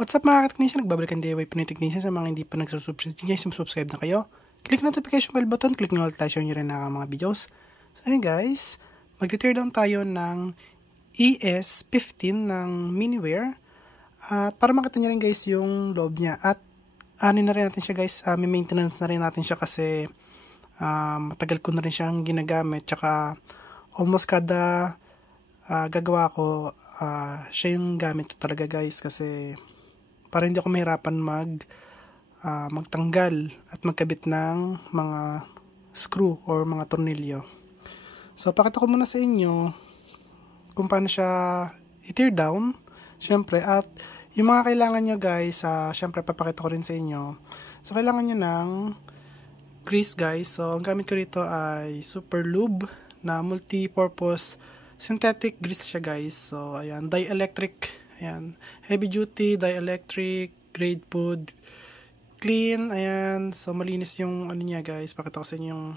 What's up mga ka-technician? Nagbabalikan DIY Pinoy Technician. Sa mga hindi pa subscribe na kayo, click notification bell button, click nyo tayo nyo rin na mga videos. So yun guys, mag-tear down tayo ng ES15 ng Miniware. At para makita nyo rin guys yung loob niya. At ano na rin natin siya guys, may maintenance na rin natin siya kasi matagal ko na rin siyang ginagamit. Tsaka almost kada gagawa ko, siya yung gamit ko talaga guys kasi para hindi ako mahirapan magtanggal at magkabit ng mga screw or mga tornilyo. So, pakita ko muna sa inyo kung paano siya i-tear down, syempre, at yung mga kailangan nyo guys, syempre, papakita ko rin sa inyo. So, kailangan nyo ng grease guys. So, ang gamit ko rito ay Super Lube na multi-purpose synthetic grease siya guys. So, ayan, dielectric. Ayan, heavy duty, dielectric, grade food, clean, ayan. So, malinis yung ano niya guys. Pakita ko sa inyo yung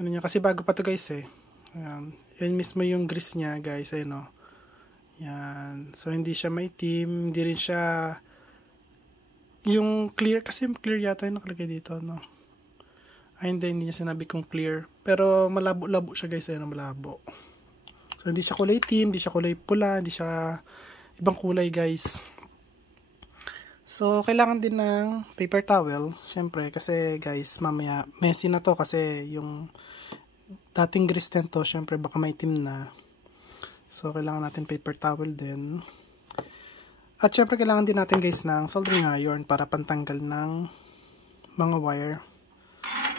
ano niya. Kasi bago pa to guys eh. Ayan, yan mismo yung grease niya guys. Ayan o. Ayan. So, hindi siya maitim. Hindi rin siya yung clear. Kasi clear yata yung nakalagay dito, no? Ay, hindi niya sinabi kung clear. Pero malabo-labo siya guys. Ayan, malabo. So, hindi siya kulay team, hindi siya kulay pula, hindi siya ibang kulay guys. So, kailangan din ng paper towel. Syempre, kasi guys, mamaya, messy na to kasi yung dating grease to, syempre, baka maitim na. So, kailangan natin paper towel din. At syempre, kailangan din natin guys ng soldering iron para pantanggal ng mga wire.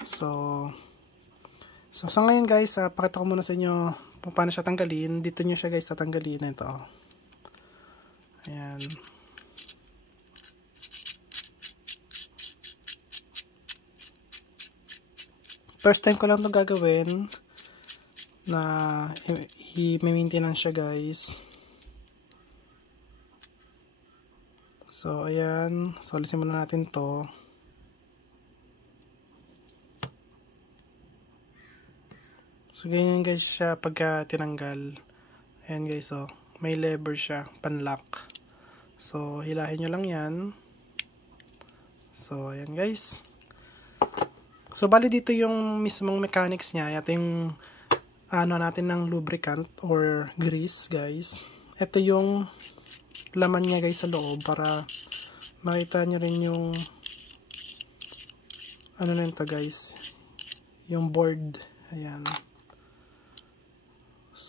So sa ngayon guys, pakita ko muna sa inyo kung paano siya tanggalin. Dito nyo siya guys tatanggalin. Ito. Ayan. First time ko lang itong gagawin na i-maintenance siya guys. So ayan. So alisin muna natin to. So, ganyan guys siya pagka tinanggal. Ayan guys, oh. May lever siya, panlock. So, hilahin nyo lang yan. So, ayan guys. So, bali dito yung mismong mechanics niya. Ito yung ano natin ng lubricant or grease guys. Ito yung laman niya guys sa loob para makita nyo rin yung ano na ito guys. Yung board. Ayan.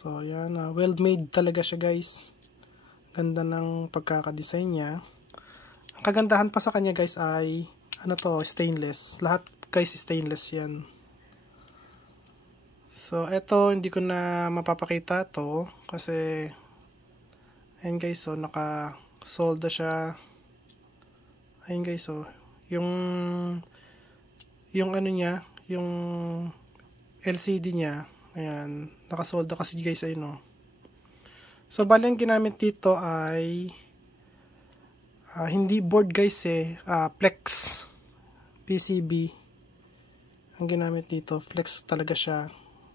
So, yan. Well made talaga siya guys. Ganda ng pagkakadesign niya. Ang kagandahan pa sa kanya guys ay ano to, stainless. Lahat guys stainless yan. So, eto hindi ko na mapapakita to kasi ayun guys, so naka-solda siya. Ayun guys, so yung ano niya, yung LCD niya. Ayan, nakasolda kasi guys, ayun o. So, bali ang ginamit dito ay hindi board guys eh, flex PCB ang ginamit dito. Flex talaga siya.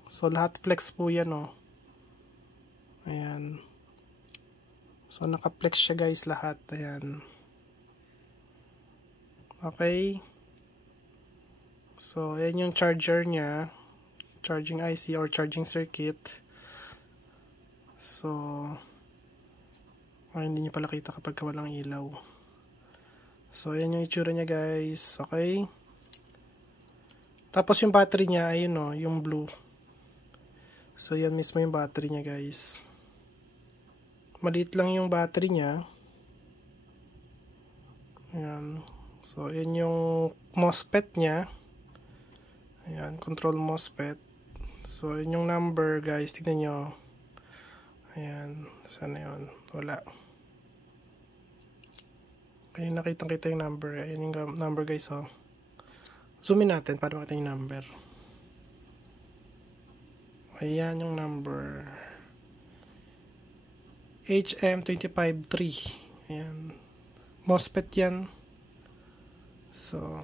So, lahat flex po yan o. Ayan. So, naka-flex siya guys lahat. Ayan. Okay. So, ayan yung charger niya. Charging IC or charging circuit. So, hindi nyo pala kita kapag walang ilaw. So, ayan yung itsura niya guys. Okay. Tapos yung battery niya, ayun o, yung blue. So, yan mismo yung battery niya guys. Maliit lang yung battery niya. Ayan. So, ayan yung MOSFET niya. Ayan, control MOSFET. So, yun yung number guys. Tignan nyo. Ayan. Sana yun? Wala. Kaya nakita-kita yung number. Ayan yung number guys. Oh. Zoomin natin para makita yung number. Ayan yung number. HM253. Ayan. MOSFET yan. So,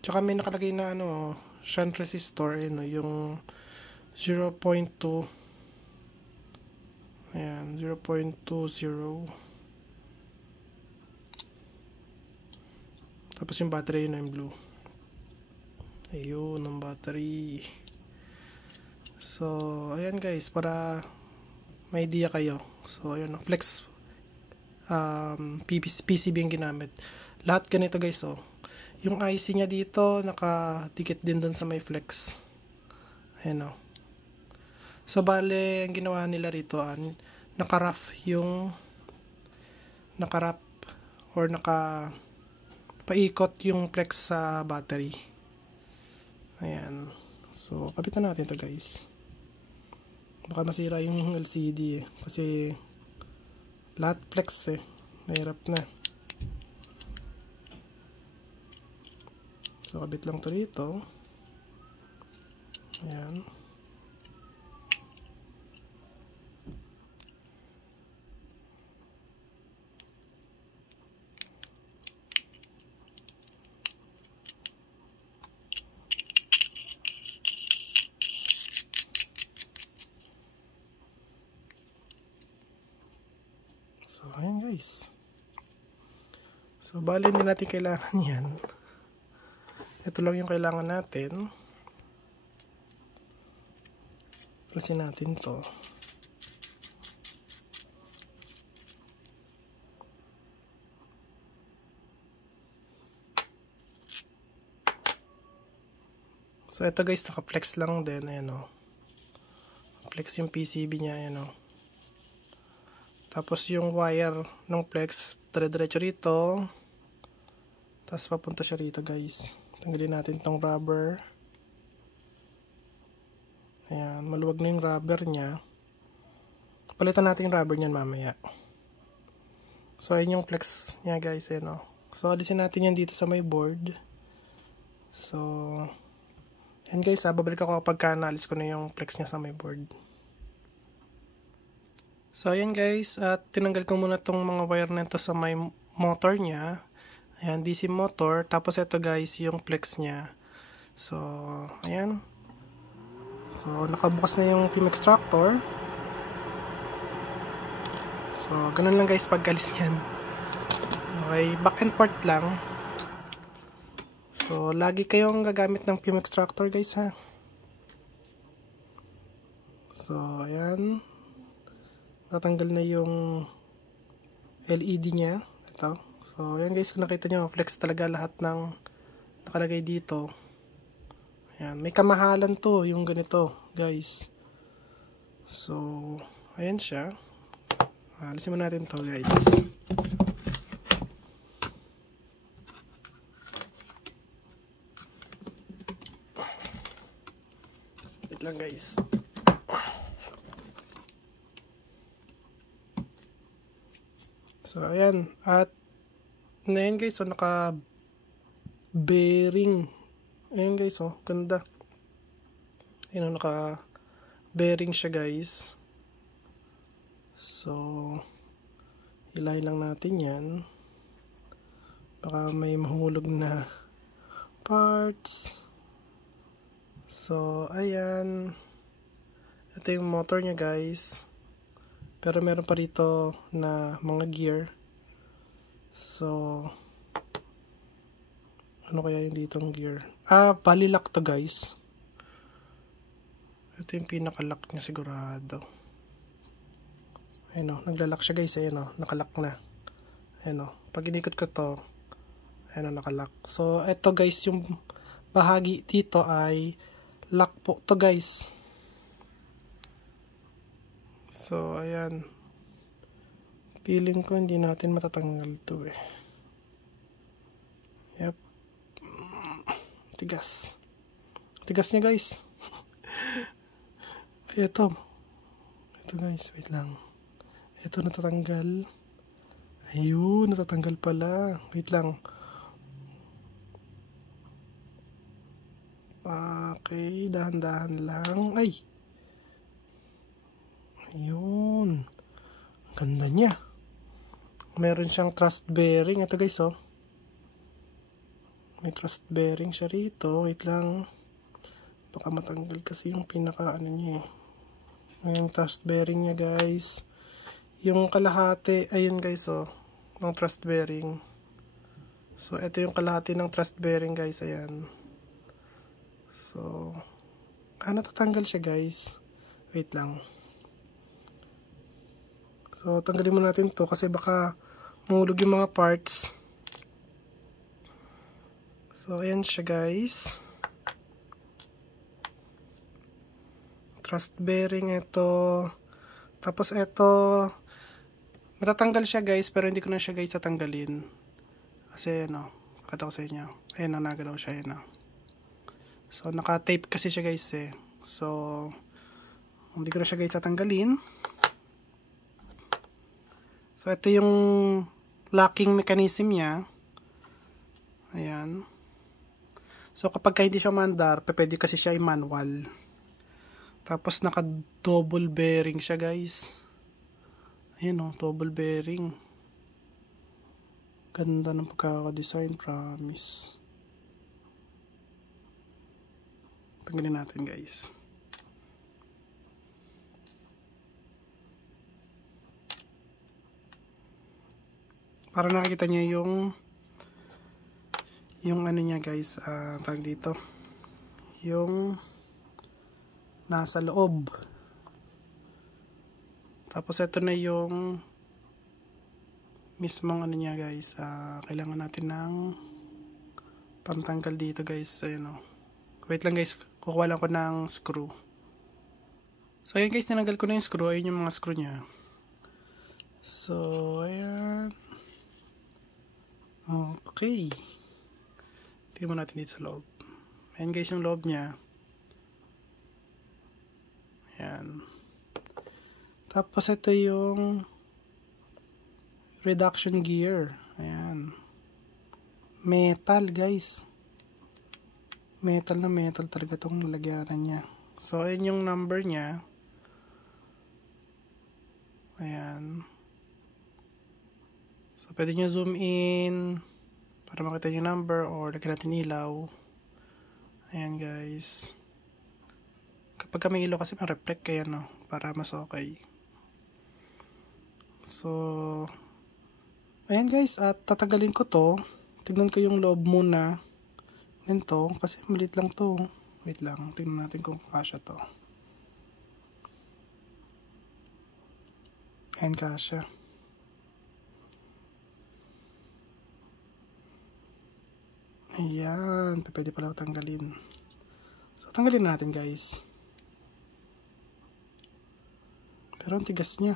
tsaka may nakalagay na ano, shunt resistor, ano, yung 0.2 Ayan, 0.20. Tapos yung battery yun na yung blue. Ayun, ang battery. So, ayan guys, para may idea kayo. So, ayan, flex PCB yung ginamit. Lahat ganito guys, oh. Yung IC niya dito, nakadikit din dun sa may flex. Ayan, oh. So, bale, ang ginawa nila rito, nakarap or paikot yung flex sa battery. Ayan. So, kapitan natin to guys. Baka masira yung LCD eh. Kasi, lahat flex eh. Mahirap na. So, kabit lang to dito. Ayan. So, ayan guys. So, bali hindi natin kailangan yan. Ito lang yung kailangan natin. Plasin natin to. So, ito guys, naka-flex lang din. Ayan o. Flex yung PCB niya. Ayan o. Tapos yung wire ng flex, dire-diretso rito. Tapos papunta siya rito guys. Tanggalin natin tong rubber. Ayan, maluwag na yung rubber niya. Palitan natin yung rubber niyan mamaya. So, ayun yung flex niya guys. Ayan o. So, alisin natin yan dito sa may board. So, ayan guys, babalik ako kapag naalis ko na yung flex niya sa may board. So, ayan guys, at tinanggal ko muna tong mga wire nito sa may motor niya. Ayan, DC motor. Tapos ito guys, yung flex niya. So, ayan. So, nakabukas na yung film extractor. So, ganun lang guys pag-alis niyan. Okay, back and forth lang. So, lagi kayong gagamit ng film extractor guys ha. So, ayan. Natanggal na yung LED niya. Ito. So, ayan guys, kung nakita nyo, flex talaga lahat ng nakalagay dito. Ayan, may kamahalan to, yung ganito, guys. So, ayan siya. Alisin mo natin to, guys. Wait lang, guys. So, ayan. At, ngayon guys, so, naka-bearing. Ayan guys, oh, ganda. Ayan, naka-bearing siya guys. So, hilahin lang natin yan. Baka may mahulog na parts. So, ayan. Ito yung motor niya guys. Pero meron pa rito na mga gear. So, ano kaya yung ditong gear? Balilak to guys. Ito yung pinaka-lock niya sigurado. Ayun o, naglalak siya guys. Ayun o, nakalock na. Ayun o, pag inikot ko to, ayun o, nakalock. So, ito guys, yung bahagi dito ay lock po to guys. So, ayan. Feeling ko hindi natin matatanggal to eh. Yep. Tigas. Tigas niya guys. Ito. Ito guys, wait lang. Ito natatanggal. Ayun, natatanggal pala. Wait lang. Okay, dahan-dahan lang. Ay! Ayun. Ang ganda niya. Meron siyang thrust bearing. Ito guys, oh. May thrust bearing siya rito. Wait lang. Baka matanggal kasi yung pinaka ano niya eh. Yung thrust bearing niya guys. yung kalahati, ayun guys, oh, ng thrust bearing. So, ito yung kalahati ng thrust bearing guys, ayan. So, natatanggal siya guys. Wait lang. So, tanggalin mo natin to kasi baka mahulog yung mga parts. So, ayan siya guys. Thrust bearing ito. Tapos ito, matatanggal siya guys, pero hindi ko na siya guys tatanggalin. Kasi ano, pakita ko sa inyo. Ayan na, nagalaw siya, ayan na. So, naka-tape kasi siya guys eh. So, hindi ko na siya guys tatanggalin. So, ito yung locking mechanism niya. Ayan. So, kapag hindi siya mandar, pwede kasi siya i-manual. Tapos, naka-double bearing siya guys. Ayan o, double bearing. Ganda ng pagkakadesign, promise. Tanggalin natin guys. Para nakikita niyo yung ano niya guys, tag dito. Yung nasa loob. Tapos ito na yung mismong ano niya guys, kailangan natin ng pantanggal dito guys. Ayun o. Wait lang guys, kukuha lang ko ng screw. So ayan guys, tinanggal ko na yung screw. Ayun yung mga screw niya. So ayan. Okay. Tingnan mo natin dito sa loob. Ayan guys yung loob niya. Ayan. Tapos ito yung reduction gear. Ayan. Metal guys. Metal na metal talaga itong lalagyanan niya. So, ayan yung number niya. Ayan. So, pwede nyo zoom in para makita yung number or lagyan natin ilaw. Ayan guys. Kapag may ilaw kasi ma-reflect kaya no, para mas okay. So, ayan guys, at tatagalin ko to. Tignan ko yung loob muna nito kasi maliit lang to. Wait lang, tignan natin kung kasya to. Ayan, kasya. Ayan, pwede pala tanggalin. So, tanggalin natin guys. Pero ang tigas niya.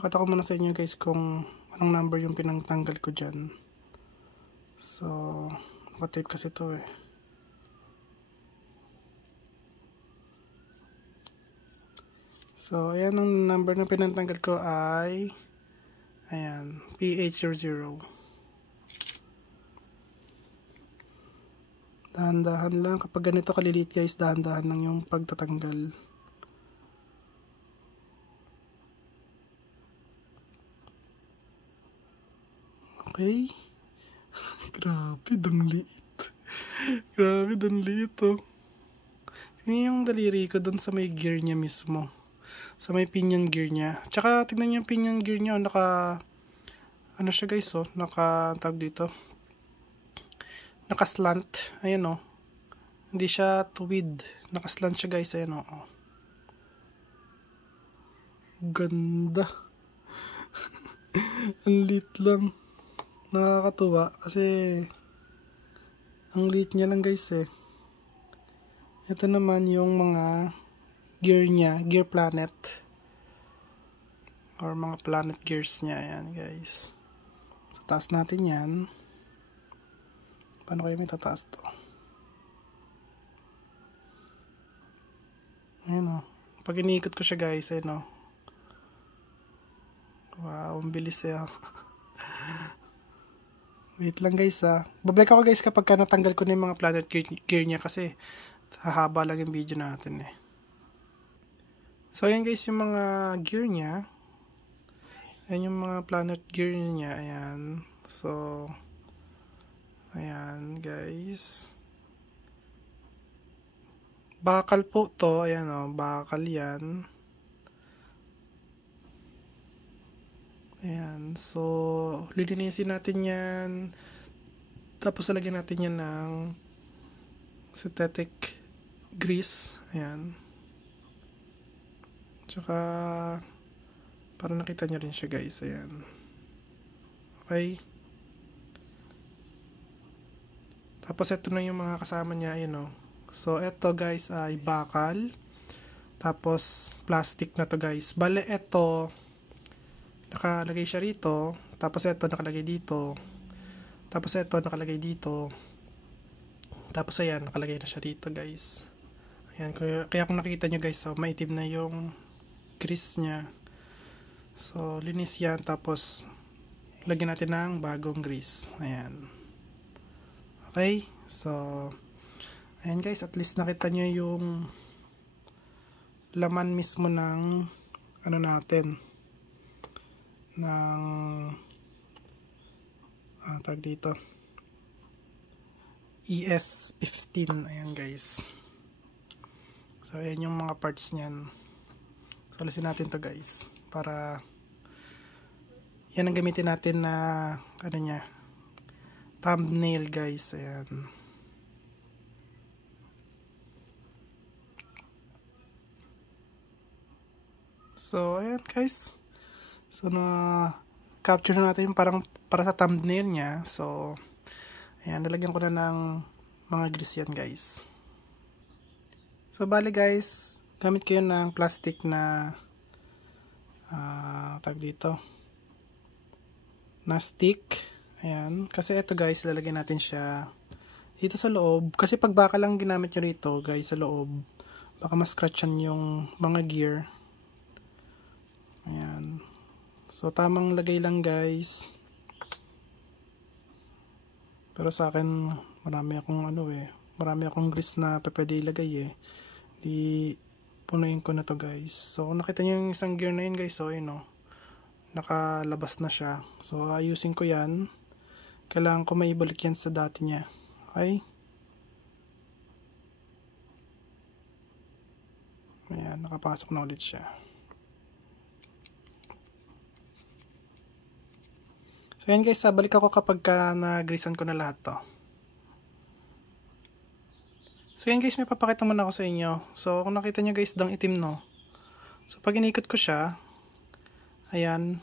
Pakita ko muna sa inyo guys kung anong number yung pinangtanggal ko dyan. So, naka-tape kasi to eh. So, ayan ang number na pinangtanggal ko ay ayan, PH00. Dahan-dahan lang. Kapag ganito kaliliit guys, dahan-dahan lang yung pagtatanggal. Okay. Grabe, dang liit. Grabe, dang liit oh. Tingnan yung daliri ko dun sa may gear niya mismo. Sa may pinion gear niya. Tsaka tingnan yung pinion gear niya. Ano siya guys oh. Tawag dito. Naka-slant. Ayan oh. Hindi siya tuwid. Naka-slant siya guys. Ayan oh. Ganda. Ang liit lang. Nakakatuwa kasi ang liit niya lang guys eh. Ito naman yung mga gear niya, gear planet or mga planet gears niya. Ayan guys. So taas natin yan. Paano kayo may tataas to? Ayan o. Pag iniikot ko siya guys, ayan o. Wow, ang bilis eh. Wait lang guys Babalik ako guys kapag natanggal ko na yung mga planet gear niya kasi hahaba lang yung video natin eh. So ayan guys yung mga gear niya. Ayan yung mga planet gear niya. Ayan. So ayan guys. Bakal po to. Ayan bakal yan. Ayan, so lilinisin natin yan. Tapos lalagyan natin yan ng synthetic grease. Ayan. Tsaka para nakita nyo rin siya guys. Ayan. Okay. Tapos ito na yung mga kasama niya. Ayan So ito guys ay bakal. Tapos plastic na to guys. Bale ito nakalagay siya rito, tapos ito nakalagay dito, tapos ito nakalagay dito, tapos ayan nakalagay na siya dito guys. Ayan, kaya kung nakikita nyo guys maitim na yung grease nya. So linis yan, tapos lagyan natin ng bagong grease. Ayan. Okay, so ayan guys, at least nakita nyo yung laman mismo ng ano natin, ng tag dito ES15. Ayan guys, so ayan yung mga parts nyan. So alisin natin to guys para yan ang gamitin natin na ano nya, thumbnail guys. Ayan. So ayan guys, so na capture na natin yung parang para sa thumbnail nya. So ayan, nalagyan ko na ng mga grease yan guys. So bali guys, gamit kayo ng plastic na tag dito na stick. Ayan, kasi ito guys, lalagyan natin siya dito sa loob. Kasi pag baka lang ginamit nyo rito guys sa loob, baka ma-scratchan yung mga gear. Ayan. So tamang lagay lang guys. Pero sa akin marami akong grease na pwede ilagay eh. Di punuin ko na to guys. So kung nakita nyo yung isang gear na yun guys, so yun nakalabas na siya. So ayusin ko yan. Kailangan ko maibalik yan sa dati niya. Okay? Ayan, nakapasok na ulit siya. So yan guys, balik ako kapag na-greasean ko na lahat to. So yan guys, may papakita muna ako sa inyo. So kung nakita nyo guys, dang itim no. So pag inikot ko siya, ayan.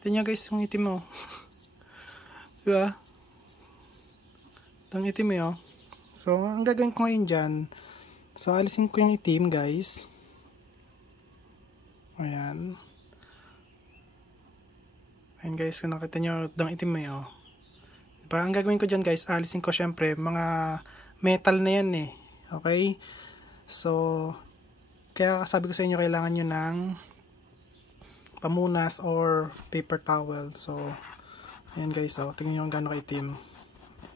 Kita nyo guys yung itim mo. Diba? Dang itim eh. So ang gagawin ko ngayon dyan, so alisin ko yung itim guys. Ayan. Ayan guys, kung nakita nyo, dang itim may diba? Ang gagawin ko dyan guys, alisin ko syempre mga metal na yan eh. Okay? So, kaya sabi ko sa inyo, kailangan nyo ng pamunas or paper towel. So, ayan guys, tingnan nyo kung gaano kaitim.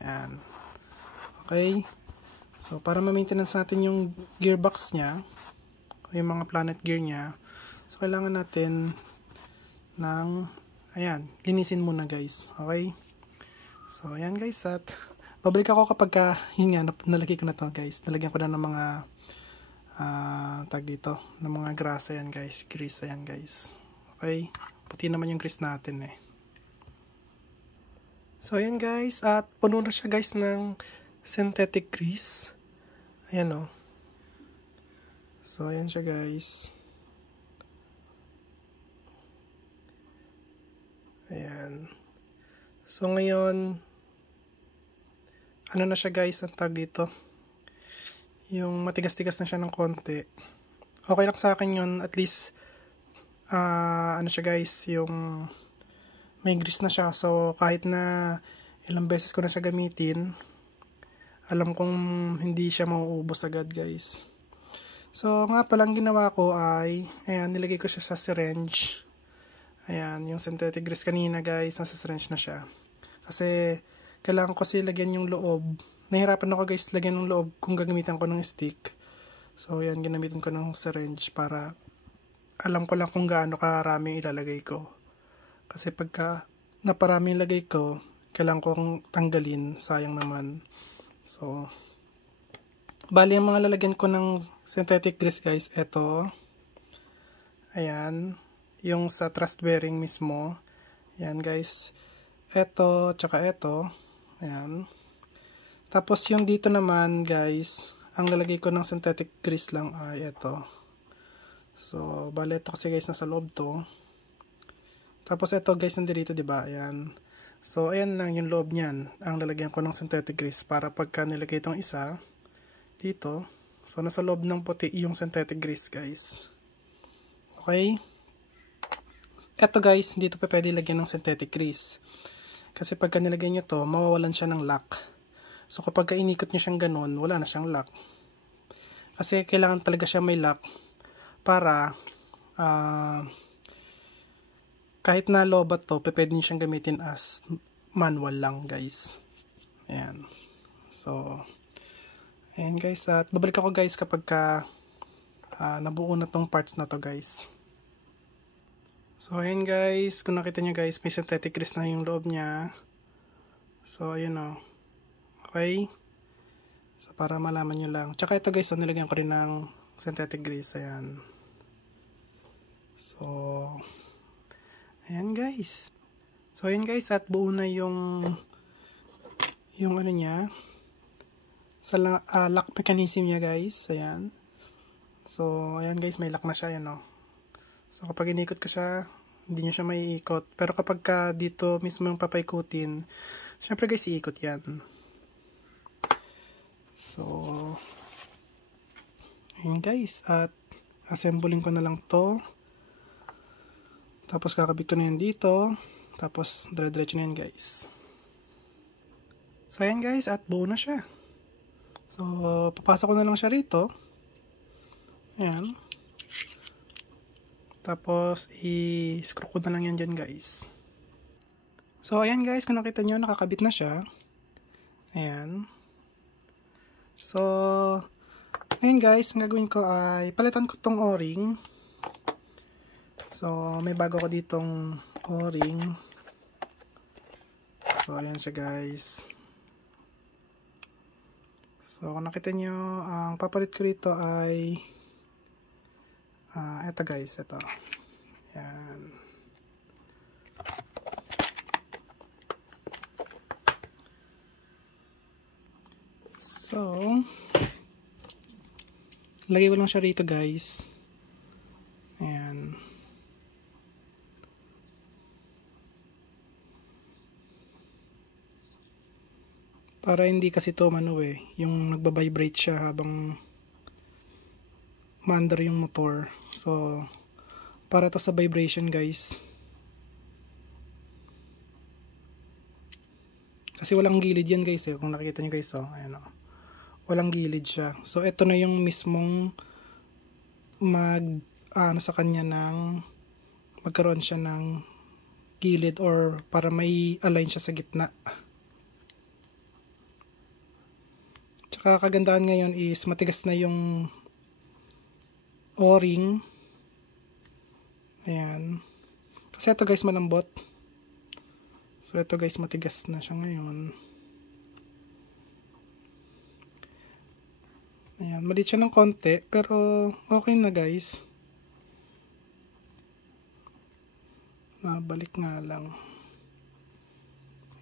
Ayan. Okay? So, para ma-maintenance natin yung gearbox nya, yung mga planet gear nya, so kailangan natin ng ayan, linisin muna guys. Okay? So, ayan guys, at babalik ako kapag nalagay ko na to guys. Nalagyan ko na ng mga tag dito, ng mga grasa yan guys. Grease, ayan guys. Okay? Puti naman yung grease natin eh. So, ayan guys, at puno na siya guys ng synthetic grease. Ayan So, ayan siya guys. Ayan. So ngayon, ano na siya guys, ang tag dito. Yung matigas-tigas na siya ng konti. Okay lang sa akin yun, at least, ano siya guys, yung may grease na siya. So kahit na ilang beses ko na siya gamitin, alam kong hindi siya mauubos agad guys. So nga palang ginawa ko ay, ayan, nilagay ko siya sa syringe. Ayan, yung synthetic grease kanina guys, nasa syringe na siya. Kasi, kailangan ko kasi lagyan yung loob. Nahirapan ako guys, lagyan ng loob kung gagamitan ko ng stick. So, ayan, ginamitan ko ng syringe para alam ko lang kung gaano karami ilalagay ko. Kasi pagka naparami ilagay ko, kailangan kong tanggalin, sayang naman. So, bali ang mga lalagyan ko ng synthetic grease guys, eto. Ayan, yung sa thrust bearing mismo. Ayan guys, eto, tsaka eto. Ayan. Tapos yung dito naman guys, ang lalagay ko ng synthetic grease lang ay eto. So, bali ito kasi guys, nasa loob to. Tapos ito guys, nandito diba? Ayan. So, ayan lang yung loob niyan. Ang lalagyan ko ng synthetic grease para pagka nilagay itong isa dito. So, nasa loob ng puti yung synthetic grease guys. Okay? Ito guys, dito pa pwede lagyan ng synthetic grease. Kasi pagka nilagay nyo to, mawawalan siya ng lock. So, kapag inikot nyo siyang ganun, wala na siyang lock. Kasi kailangan talaga siya may lock para kahit na lobat to, pwede nyo siyang gamitin as manual lang guys. Ayan. So, ayan guys. At babalik ako guys kapag nabuo na tong parts na to guys. So, ayan guys. Kung nakita nyo guys, may synthetic grease na yung loob niya. So, ayun o. Okay. So, para malaman nyo lang. Tsaka ito guys, nilagyan ko rin ng synthetic grease. Ayan. So, ayan guys. So, ayan guys. At buo na yung ano niya. Sa lock mechanism niya guys. Ayan. So, ayan guys. May lock na siya. Ayan o. So, kapag inikot ko siya, hindi nyo siya maiikot. Pero kapag dito mismo yung papaikutin, syempre guys, iikot yan. So, ayan guys. At, assembling ko na lang to. Tapos, kakabit ko na yan dito. Tapos, dire-diretso na yan guys. So, ayan guys. At, buo na siya. So, papasok ko na lang siya rito. Ayan. Tapos, i-screw ko na lang yan dyan guys. So, ayan guys, kung nakita nyo, nakakabit na siya. Ayan. So, ayan guys, ang gagawin ko ay palitan ko tong o-ring. So, may bago ko ditong o-ring. So, ayan siya guys. So, kung nakita nyo, ang papalit ko rito ay eto guys, eto. Yan. So, lagay ko lang siya rito guys. Ayan. Para hindi kasi to yung nagbabibrate siya habang maandar yung motor. So, para to sa vibration guys. Kasi walang gilid yan guys eh. Kung nakikita nyo guys ayan o. Walang gilid siya. So, ito na yung mismong sa kanya ng magkaroon siya ng gilid or para may align siya sa gitna. Tsaka kagandahan ngayon is matigas na yung o-ring. Ayan. Kasi ito guys malambot. So ito guys matigas na siya ngayon. Ayan. Maliit siya ng konti. Pero okay na guys. Balik nga lang.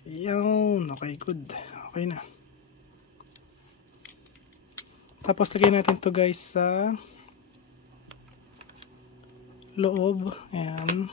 Ayan. Okay good. Okay na. Tapos lagyan natin to guys sa loob. Ayan.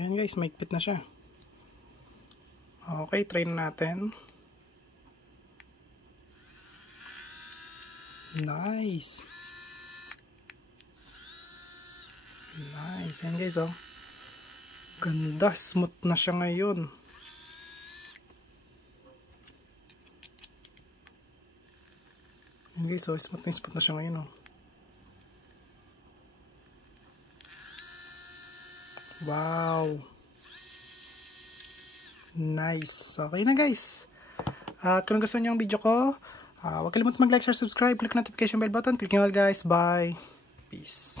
So yan guys, maigpit na siya. Okay, try na natin. Nice. Nice. Yan guys, oh. Ganda. Smooth na siya ngayon. Yan guys, oh. Smooth na siya ngayon, oh. Wow. Nice. Okay na guys. At kung gusto niyo yung video ko, huwag kalimutan mag-like, share, subscribe, click notification bell button, click nyo all guys. Bye. Peace.